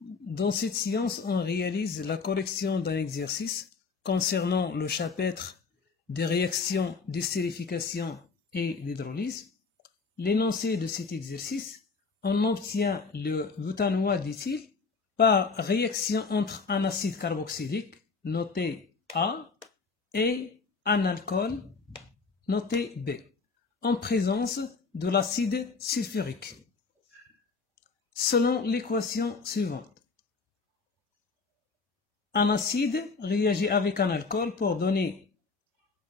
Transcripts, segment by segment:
Dans cette séance, on réalise la correction d'un exercice concernant le chapitre des réactions d'estérification et d'hydrolyse. L'énoncé de cet exercice, on obtient le butanoate d'éthyle par réaction entre un acide carboxylique noté A et un alcool noté B en présence de l'acide sulfurique. Selon l'équation suivante, un acide réagit avec un alcool pour donner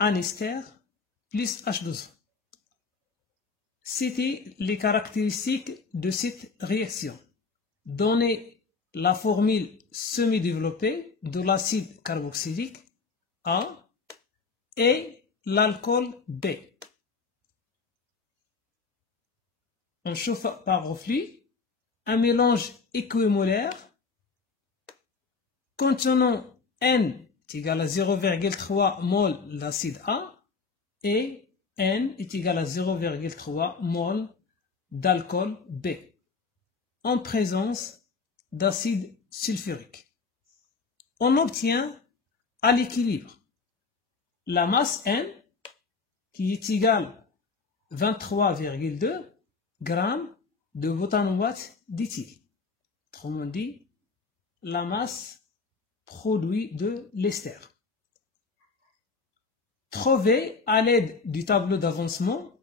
un ester plus H2O. C'était les caractéristiques de cette réaction. Donnez la formule semi-développée de l'acide carboxylique A et l'alcool B. On chauffe par reflux un mélange équimolaire contenant N est égal à 0,3 mol d'acide A et N est égal à 0,3 mol d'alcool B en présence d'acide sulfurique. On obtient à l'équilibre la masse N qui est égale à 23,2 grammes de butanoate d'éthyle. Autrement dit, la masse produit de l'ester. Trouvez à l'aide du tableau d'avancement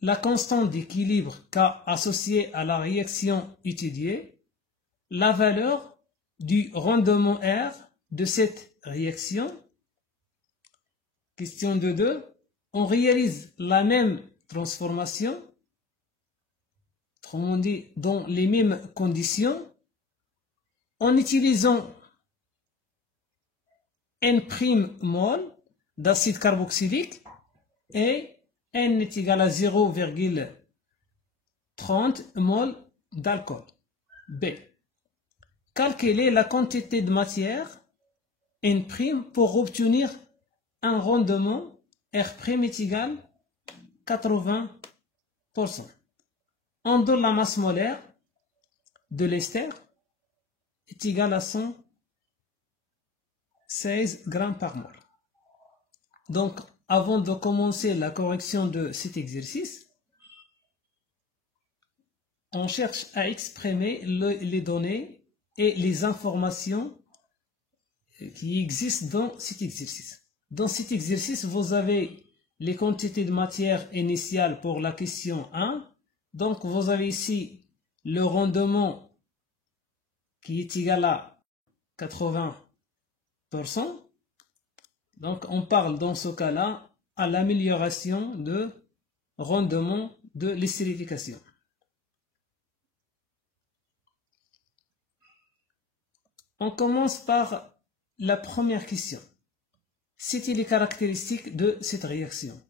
la constante d'équilibre K associée à la réaction étudiée, la valeur du rendement R de cette réaction. Question 2.2. On réalise la même transformation, autrement dit dans les mêmes conditions, en utilisant N' mol d'acide carboxylique et N est égal à 0,30 mol d'alcool B. Calculez la quantité de matière N' pour obtenir un rendement R' est égal à 80%. On donne la masse molaire de l'ester est égale à 116 grammes par mol. Donc, avant de commencer la correction de cet exercice, on cherche à exprimer les données et les informations qui existent dans cet exercice. Dans cet exercice, vous avez les quantités de matière initiale pour la question 1. Donc, vous avez ici le rendement qui est égal à 80%. Donc, on parle dans ce cas-là à l'amélioration de rendement de l'estérification. On commence par la première question. C'était les caractéristiques de cette réaction.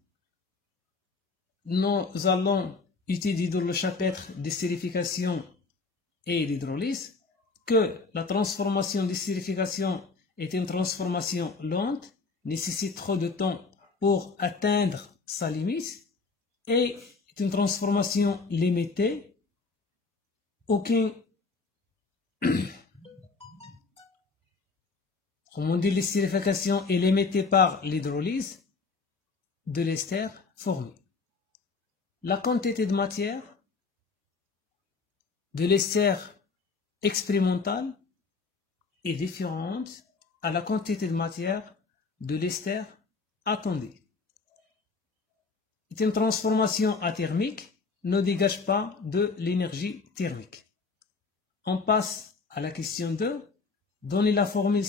Nous allons étudier dans le chapitre d'estérification et d'hydrolyse que la transformation d'estérification est une transformation lente, nécessite trop de temps pour atteindre sa limite et est une transformation limitée. Comme on dit, l'estérification est limitée par l'hydrolyse de l'ester formé. La quantité de matière de l'ester expérimental est différente à la quantité de matière de l'ester attendu. Une transformation athermique ne dégage pas de l'énergie thermique. On passe à la question 2. Donnez la formule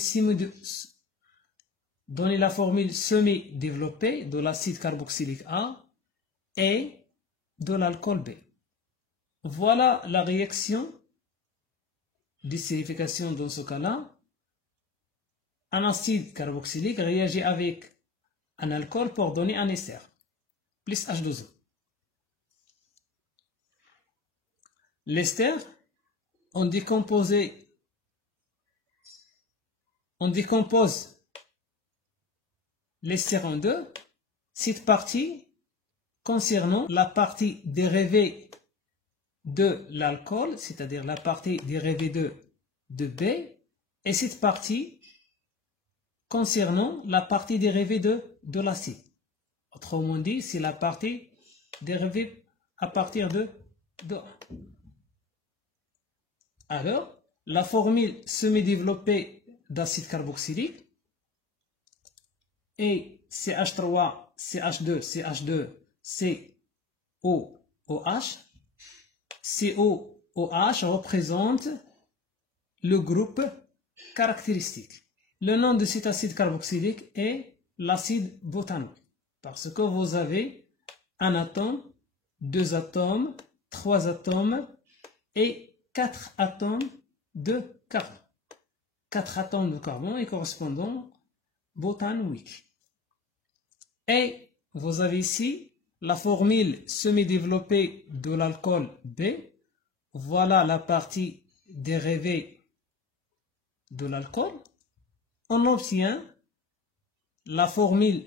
semi-développée de l'acide carboxylique A et de l'alcool B. Voilà la réaction d'estérification dans ce cas-là. Un acide carboxylique réagit avec un alcool pour donner un ester, plus H2O. L'ester, on décompose l'ester en deux. Cette partie concernant la partie dérivée de l'alcool, c'est-à-dire la partie dérivée de B, et cette partie concernant la partie dérivée de l'acide. Autrement dit, c'est la partie dérivée à partir de A. Alors, la formule semi-développée d'acide carboxylique est CH3, CH2, CH2, COOH. COOH représente le groupe caractéristique. Le nom de cet acide carboxylique est l'acide botanique parce que vous avez un atome, 2 atomes, 3 atomes et 4 atomes de carbone. 4 atomes de carbone et correspondant botanique. Et vous avez ici la formule semi-développée de l'alcool B. Voilà la partie dérivée de l'alcool. On obtient la formule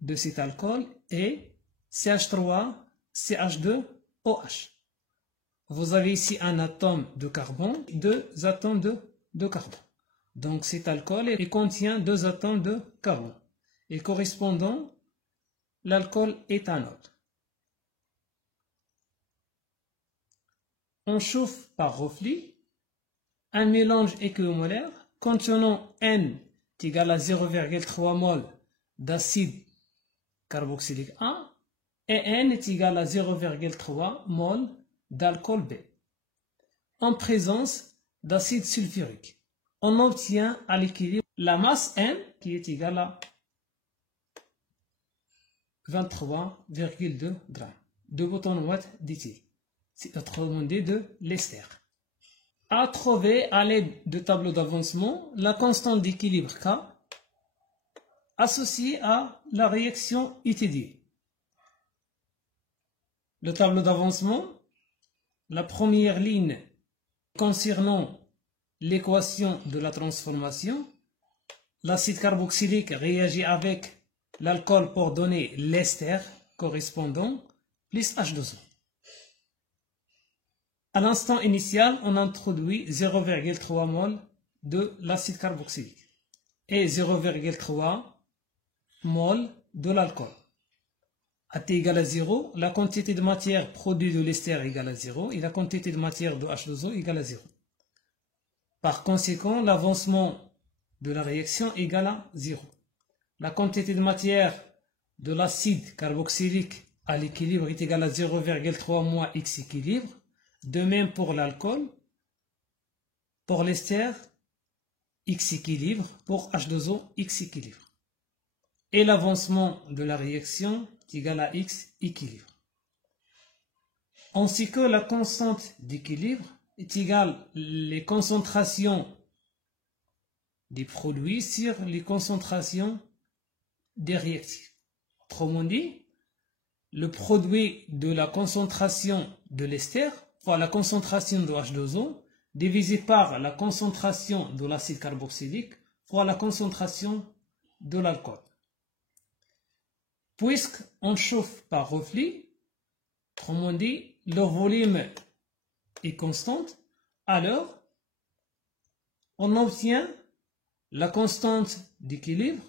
de cet alcool est CH3, CH2OH. Vous avez ici un atome de carbone, 2 atomes de carbone. Donc cet alcool il contient 2 atomes de carbone. Et correspondant l'alcool éthanol. On chauffe par reflux un mélange équimolaire contenant N est égal à 0,3 mol d'acide carboxylique A et N est égal à 0,3 mol d'alcool B en présence d'acide sulfurique. On obtient à l'équilibre la masse N qui est égale à 23,2 g de butanoate d'éthyle, c'est autrement dit de l'ester. À trouver à l'aide de tableau d'avancement la constante d'équilibre K associée à la réaction étudiée. Le tableau d'avancement, la première ligne concernant l'équation de la transformation, l'acide carboxylique réagit avec l'alcool pour donner l'ester correspondant plus H2O. À l'instant initial, on introduit 0,3 mol de l'acide carboxylique et 0,3 mol de l'alcool. À T égale à 0, la quantité de matière produite de l'ester égale à 0 et la quantité de matière de H2O égale à 0. Par conséquent, l'avancement de la réaction égale à 0. La quantité de matière de l'acide carboxylique à l'équilibre est égale à 0,3 moins X équilibre. De même pour l'alcool, pour l'ester, X équilibre, pour H2O, X équilibre. Et l'avancement de la réaction est égal à X équilibre. Ainsi que la constante d'équilibre est égale les concentrations des produits sur les concentrations des réactifs. Autrement dit, le produit de la concentration de l'ester fois la concentration de H2O divisé par la concentration de l'acide carboxylique fois la concentration de l'alcool. Puisqu'on chauffe par reflux, autrement dit, le volume est constant, alors on obtient la constante d'équilibre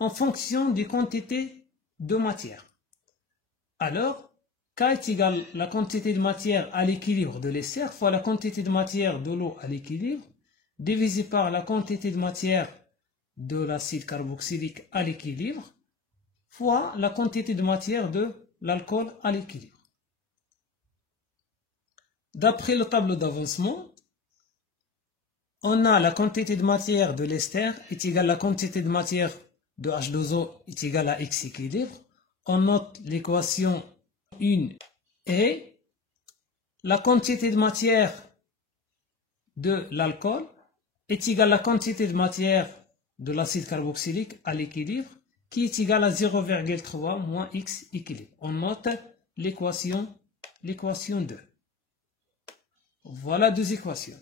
en fonction des quantités de matière. Alors, K est égal à la quantité de matière à l'équilibre de l'ester fois la quantité de matière de l'eau à l'équilibre divisé par la quantité de matière de l'acide carboxylique à l'équilibre fois la quantité de matière de l'alcool à l'équilibre. D'après le tableau d'avancement, on a la quantité de matière de l'ester est égale à la quantité de matière de H2O est égale à X équilibre. On note l'équation 1 et la quantité de matière de l'alcool est égale à la quantité de matière de l'acide carboxylique à l'équilibre qui est égale à 0,3 moins X équilibre. On note l'équation 2. Voilà deux équations.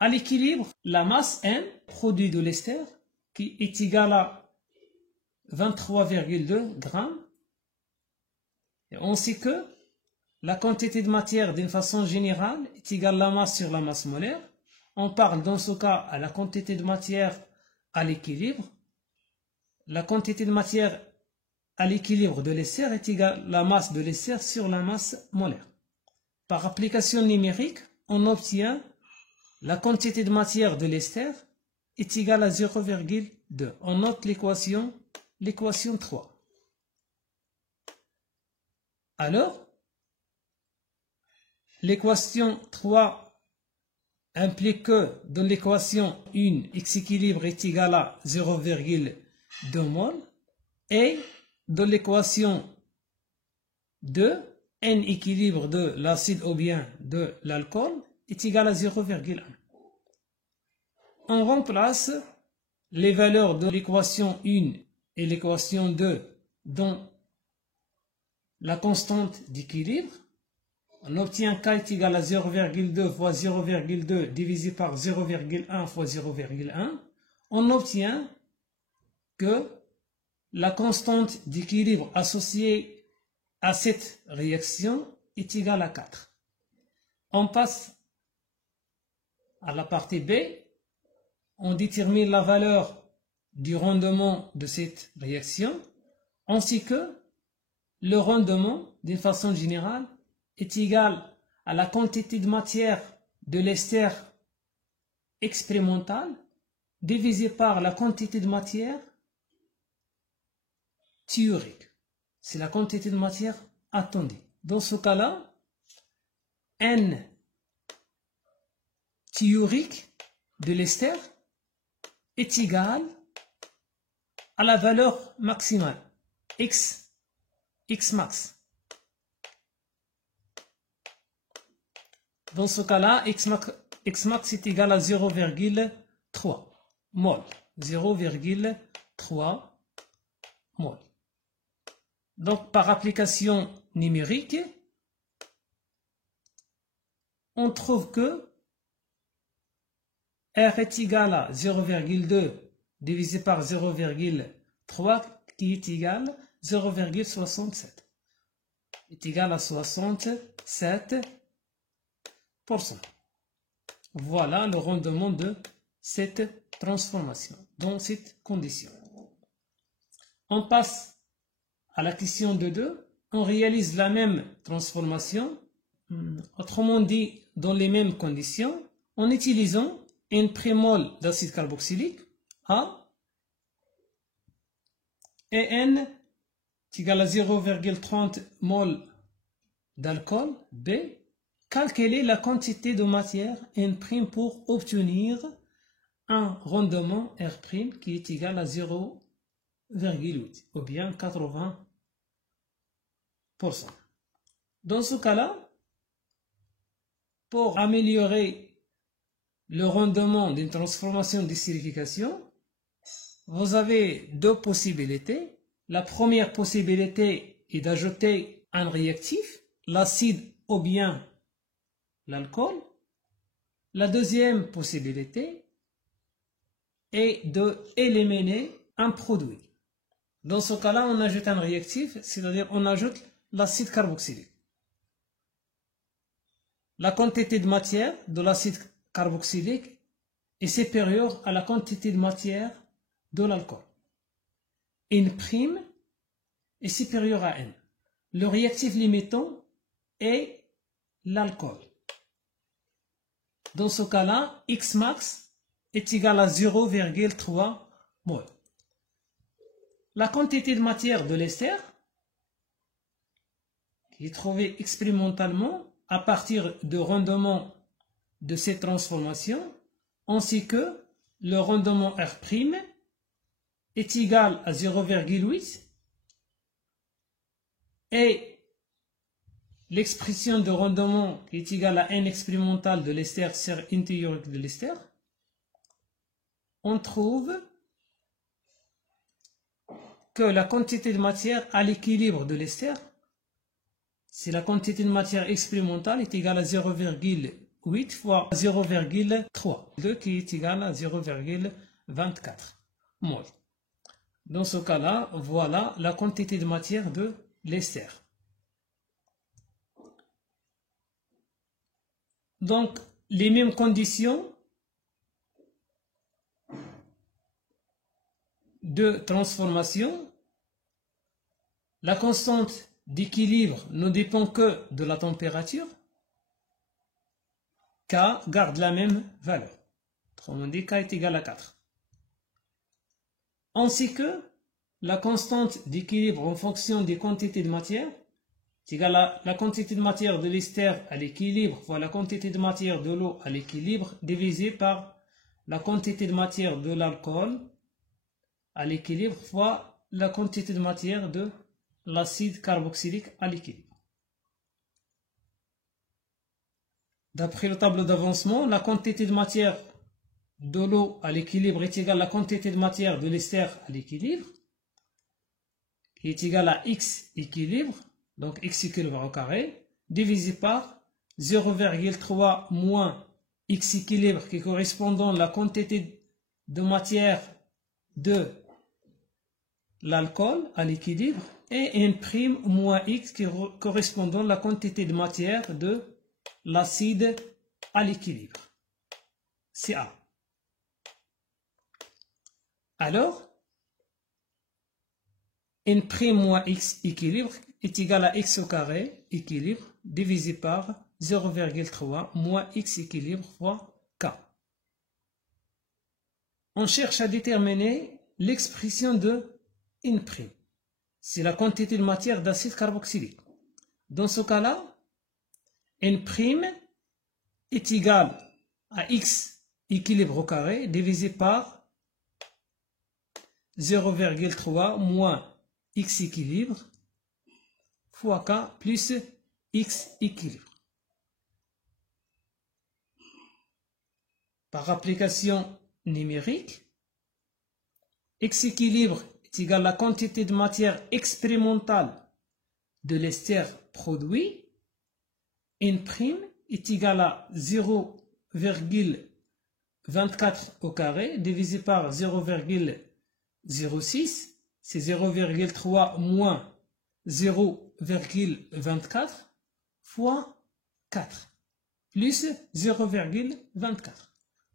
À l'équilibre, la masse N produit de l'ester qui est égale à 23,2 g. Et ainsi que la quantité de matière d'une façon générale est égale à la masse sur la masse molaire. On parle dans ce cas à la quantité de matière à l'équilibre. La quantité de matière à l'équilibre de l'ester est égale à la masse de l'ester sur la masse molaire. Par application numérique, on obtient la quantité de matière de l'ester est égale à 0,2. On note l'équation 3. Alors, l'équation 3 implique que dans l'équation 1, x équilibre est égal à 0,2 mol et dans l'équation 2, n équilibre de l'acide ou bien de l'alcool est égal à 0,1. On remplace les valeurs de l'équation 1 et l'équation 2 dans la constante d'équilibre. On obtient k est égal à 0,2 fois 0,2 divisé par 0,1 fois 0,1. On obtient que la constante d'équilibre associée à cette réaction est égale à 4. On passe à la partie B. On détermine la valeur du rendement de cette réaction ainsi que le rendement d'une façon générale est égal à la quantité de matière de l'ester expérimental divisé par la quantité de matière théorique. C'est la quantité de matière attendue. Dans ce cas-là, N théorique de l'ester est égal à la valeur maximale, X max. Dans ce cas-là, X max est égal à 0,3 mol. 0,3 mol. Donc, par application numérique, on trouve que R est égal à 0,2 divisé par 0,3 qui est égal à 0,67. Est égal à 67%. Voilà le rendement de cette transformation dans cette condition. On passe à la question de 2. On réalise la même transformation, autrement dit dans les mêmes conditions, en utilisant une prémol d'acide carboxylique A et N est égal à 0,30 mol d'alcool B. Calculer la quantité de matière N' pour obtenir un rendement R' qui est égal à 0,8 ou bien 80%. Dans ce cas-là, pour améliorer le rendement d'une transformation d'estérification, vous avez deux possibilités. La première possibilité est d'ajouter un réactif, l'acide ou bien l'alcool. La deuxième possibilité est d'éliminer un produit. Dans ce cas-là, on ajoute un réactif, c'est-à-dire on ajoute l'acide carboxylique. La quantité de matière de l'acide carboxylique est supérieure à la quantité de matière de l'alcool. N' est supérieur à N. Le réactif limitant est l'alcool. Dans ce cas-là, X max est égal à 0,3 mol. La quantité de matière de l'ester, qui est trouvée expérimentalement à partir du rendement de cette transformation, ainsi que le rendement R' est égal à 0,8 et l'expression de rendement qui est égale à N expérimental de l'ester sur N théorique de l'ester, on trouve que la quantité de matière à l'équilibre de l'ester, si la quantité de matière expérimentale est égale à 0,8 fois 0,3, qui est égal à 0,24 mol. Dans ce cas-là, voilà la quantité de matière de l'ester. donc les mêmes conditions de transformation. La constante d'équilibre ne dépend que de la température. K garde la même valeur. Autrement dit, K est égal à 4. Ainsi que la constante d'équilibre en fonction des quantités de matière est égale à la quantité de matière de l'ester à l'équilibre fois la quantité de matière de l'eau à l'équilibre divisé par la quantité de matière de l'alcool à l'équilibre fois la quantité de matière de l'acide carboxylique à l'équilibre. D'après le tableau d'avancement, la quantité de matière de l'eau à l'équilibre est égale à la quantité de matière de l'ester à l'équilibre, qui est égale à X équilibre, donc X équilibre au carré, divisé par 0,3 moins X équilibre, qui correspond à la quantité de matière de l'alcool à l'équilibre, et N' moins X, qui correspond à la quantité de matière de l'acide à l'équilibre, Ca. Alors, N' moins X équilibre est égal à X au carré équilibre divisé par 0,3 moins X équilibre fois K. On cherche à déterminer l'expression de N'. C'est la quantité de matière d'acide carboxylique. Dans ce cas-là, N' est égal à X équilibre au carré divisé par 0,3 moins X équilibre fois K plus X équilibre. Par application numérique, X équilibre est égal à la quantité de matière expérimentale de l'ester produit. N' est égal à 0,24 au carré divisé par 0,06, c'est 0,3 moins 0,24 fois 4 plus 0,24.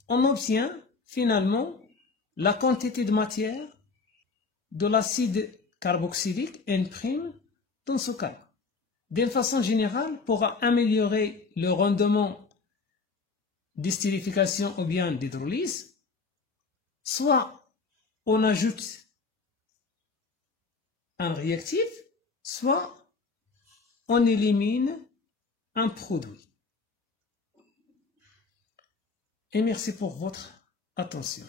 On obtient finalement la quantité de matière de l'acide carboxylique N' dans ce cas. D'une façon générale, pour améliorer le rendement d'estérification ou bien d'hydrolyse, soit on ajoute un réactif, soit on élimine un produit. Et merci pour votre attention.